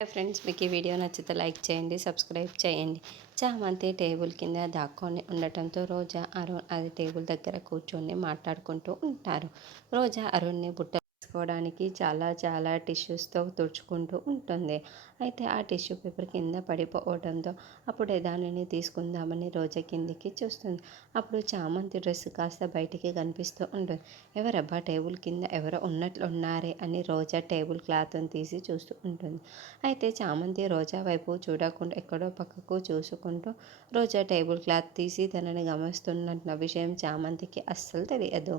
Friends, మీకు ఈ video నచ్చితే లైక్ చేయండి, సబ్స్క్రైబ్ చేయండి. చామంతి టేబుల్ కింద దాక్కొని ఉండటంతో రోజా, అరుణ్ అది టేబుల్ దగ్గర కూర్చొని మాట్లాడుకుంటూ ఉంటారు. రోజా అరుణ్ని బుట్ట వేసుకోవడానికి చాలా చాలా టిష్యూస్తో తుడుచుకుంటూ ఉంటుంది. అయితే ఆ టిష్యూ పేపర్ కింద పడిపోవడంతో అప్పుడే దానిని తీసుకుందామని రోజా కిందికి చూస్తుంది. అప్పుడు చామంతి డ్రెస్ కాస్త బయటికి కనిపిస్తూ ఉంటుంది. ఎవరబ్బా టేబుల్ కింద ఎవరో ఉన్నట్లున్నారే అని రోజా టేబుల్ క్లాత్ని తీసి చూస్తూ ఉంటుంది. అయితే చామంతి రోజా వైపు చూడకుండా ఎక్కడో పక్కకు చూసుకుంటూ రోజా టేబుల్ క్లాత్ తీసి తనని గమనిస్తున్న విషయం చామంతికి అస్సలు తెలియదు.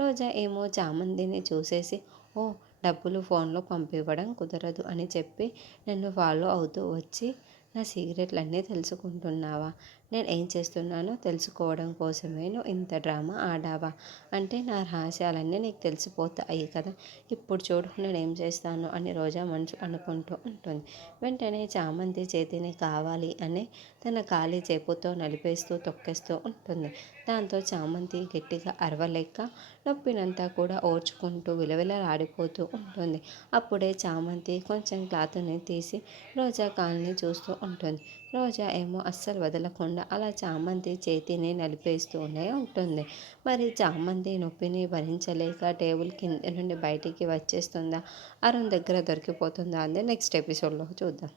రోజా ఏమో చామంతిని చూసేసి, ఓ డబ్బులు ఫోన్లో పంపివ్వడం కుదరదు అని చెప్పి నన్ను ఫాలో అవుతూ వచ్చి నా సీక్రెట్లన్నీ తెలుసుకుంటున్నావా? నేను ఏం చేస్తున్నానో తెలుసుకోవడం కోసమే నువ్వు ఇంత డ్రామా ఆడావా? అంటే నా రహస్యాలన్నీ నీకు తెలిసిపోతాయి కదా. ఇప్పుడు చూడు నేనేం చేస్తాను అని రోజా మనసు అనుకుంటూ ఉంటుంది. వెంటనే చామంతి చేతిని కావాలి అని తన ఖాళీ చేపుతో నలిపేస్తూ తొక్కేస్తూ ఉంటుంది. దాంతో చామంతి గట్టిగా అరవలేక నొప్పినంతా కూడా ఓర్చుకుంటూ విలవిలలాడిపోతూ ఉంటుంది. అప్పుడే చామంతి కొంచెం క్లాత్ని తీసి రోజా కాల్ని చూస్తూ ఉంటుంది. రోజా ఏమో అస్సలు వదలకుండా అలా చామంతి చేతిని నలిపేస్తూనే ఉంటుంది. మరి చామంతి నొప్పిని భరించలేక టేబుల్ కింద నుండి బయటికి వచ్చేస్తుందా, అరుణ్ దగ్గర దొరికిపోతుందా అనేది నెక్స్ట్ ఎపిసోడ్లో చూద్దాం.